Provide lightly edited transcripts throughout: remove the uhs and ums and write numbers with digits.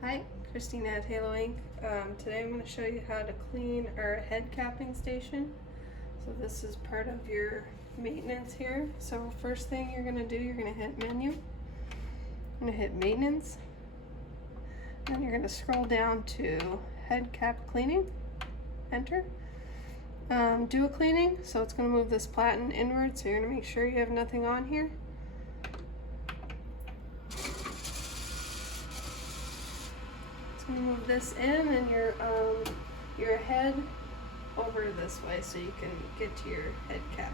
Hi, Christina at Halo Inc. Today I'm going to show you how to clean our head capping station. So this is part of your maintenance here. So first thing you're going to do, you're going to hit menu. You're going to hit maintenance. Then you're going to scroll down to head cap cleaning. Enter. Do a cleaning. So it's going to move this platen inward. So you're going to make sure you have nothing on here. Move this in and your head over this way so you can get to your head cap.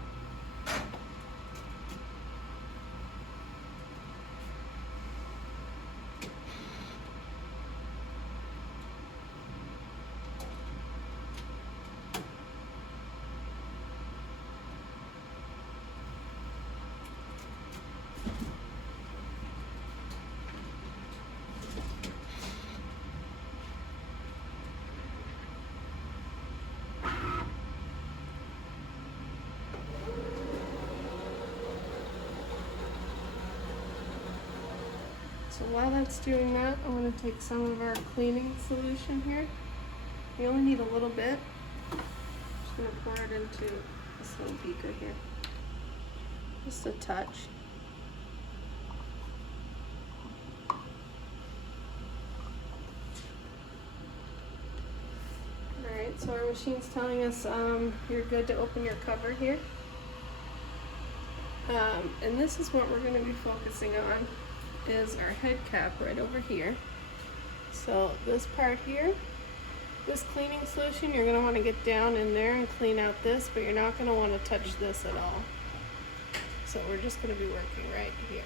So while that's doing that, I'm going to take some of our cleaning solution here. You only need a little bit. I'm just going to pour it into this little beaker here. Just a touch. Alright, so our machine's telling us you're good to open your cover here. And this is what we're going to be focusing on. Is our head cap right over here. So this part here, this cleaning solution, you're going to want to get down in there and clean out this, but you're not going to want to touch this at all. So we're just going to be working right here.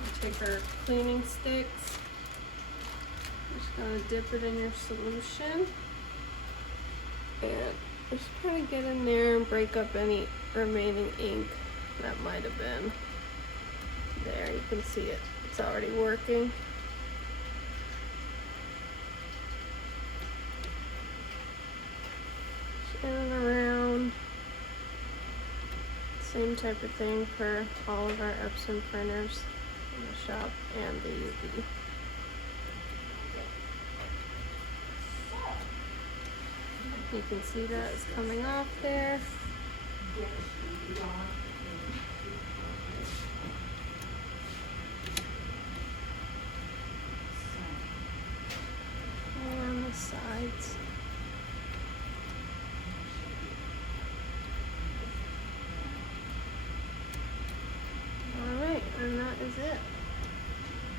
We'll take our cleaning sticks. Just going to dip it in your solution. And just try to get in there and break up any remaining ink that might have been there. You can see it. It's already working. Just in and around. Same type of thing for all of our Epson printers in the shop and the UV. You can see that it's coming off there. And the sides. Alright, and that is it.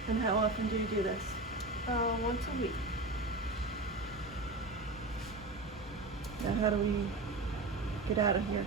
And how often do you do this? Once a week. Now how do we get out of here?